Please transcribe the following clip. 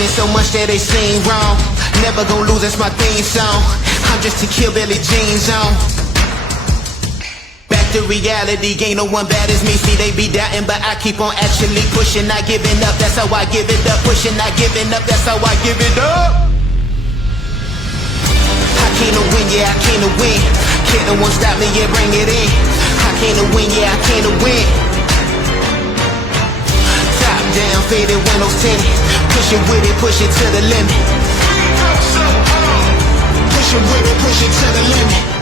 winning so much that they seem wrong. Never gon' lose, that's my theme song. I'm just a kill Billy jeans on. Back to reality, ain't no one bad as me. See, they be doubting, but I keep on actually pushing, not giving up. That's how I give it up. Pushing, not giving up. That's how I give it up. I came to win, yeah, I came to win. Can't no one stop me, yeah, bring it in. I came to win, yeah, I came to win. Top down, faded windows tinted. Push it with it, push it to the limit. Push it with it, push it to the limit.